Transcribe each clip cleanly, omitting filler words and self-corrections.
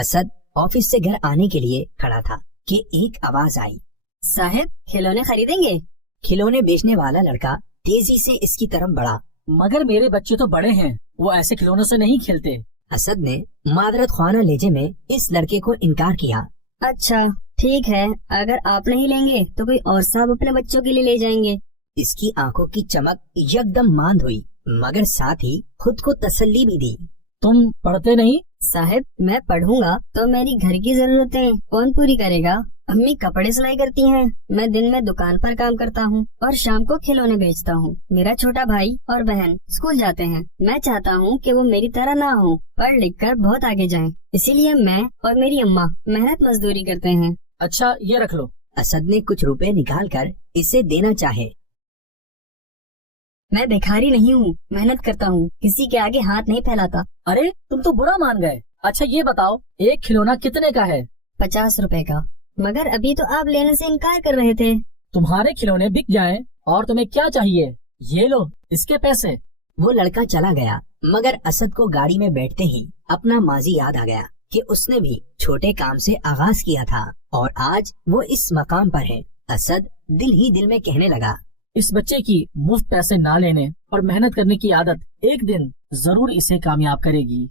Asad office سے گھر آنے کے لیے کھڑا تھا کہ ایک آواز آئی، صاحب کھلونے خریدیں گے؟ کھلونے بیچنے والا لڑکا تیزی سے اس کی طرف بڑھا۔ مگر میرے بچے تو بڑے ہیں، وہ ایسے کھلونوں سے نہیں کھیلتے۔ اسد نے معذرت خوانہ لہجے میں اس لڑکے کو انکار کیا۔ اچھا ٹھیک ہے، اگر آپ نہیں لیں گے تو کوئی اور صاحب اپنے بچوں کے لیے لے جائیں گے۔ اس کی آنکھوں کی چمک یکدم ماند ہوئی، مگر ساتھ ہی خود کو تسلی بھی دی۔ تم پڑھتے نہیں؟ صاحب میں پڑھوں گا تو میری گھر کی ضرورتیں کون پوری کرے گا؟ امی کپڑے سلائی کرتی ہیں، میں دن میں دکان پر کام کرتا ہوں اور شام کو کھلونے بیچتا ہوں۔ میرا چھوٹا بھائی اور بہن اسکول جاتے ہیں، میں چاہتا ہوں کہ وہ میری طرح نہ ہوں، پڑھ لکھ کر بہت آگے جائیں، اسی لیے میں اور میری اماں محنت مزدوری کرتے ہیں۔ اچھا یہ رکھ لو۔ اسد نے کچھ روپے نکال کر اسے دینا چاہے۔ میں بھکاری نہیں ہوں، محنت کرتا ہوں، کسی کے آگے ہاتھ نہیں پھیلاتا۔ ارے تم تو برا مان گئے۔ اچھا یہ بتاؤ ایک کھلونا کتنے کا ہے؟ 50 روپے کا۔ مگر ابھی تو آپ لینے سے انکار کر رہے تھے۔ تمہارے کھلونے بک جائیں اور تمہیں کیا چاہیے، یہ لو اس کے پیسے۔ وہ لڑکا چلا گیا، مگر اسد کو گاڑی میں بیٹھتے ہی اپنا ماضی یاد آ گیا کہ اس نے بھی چھوٹے کام سے آغاز کیا تھا اور آج وہ اس مقام پر ہے۔ اسد دل ہی دل میں کہنے لگا، اس بچے کی مفت پیسے نہ لینے اور محنت کرنے کی عادت ایک دن ضرور اسے کامیاب کرے گی۔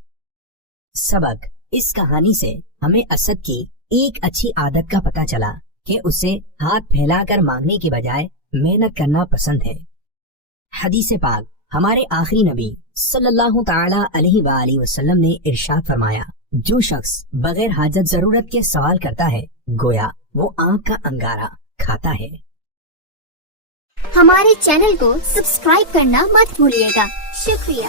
سبق: اس کہانی سے ہمیں اسد کی ایک اچھی عادت کا پتہ چلا کہ اسے ہاتھ پھیلا کر مانگنے کی بجائے محنت کرنا پسند ہے۔ حدیث پاک: ہمارے آخری نبی صلی اللہ تعالی علیہ وآلہ وسلم نے ارشاد فرمایا، جو شخص بغیر حاجت ضرورت کے سوال کرتا ہے گویا وہ آنکھ کا انگارہ کھاتا ہے۔ ہمارے چینل کو سبسکرائب کرنا مت بھولیے گا۔ شکریہ۔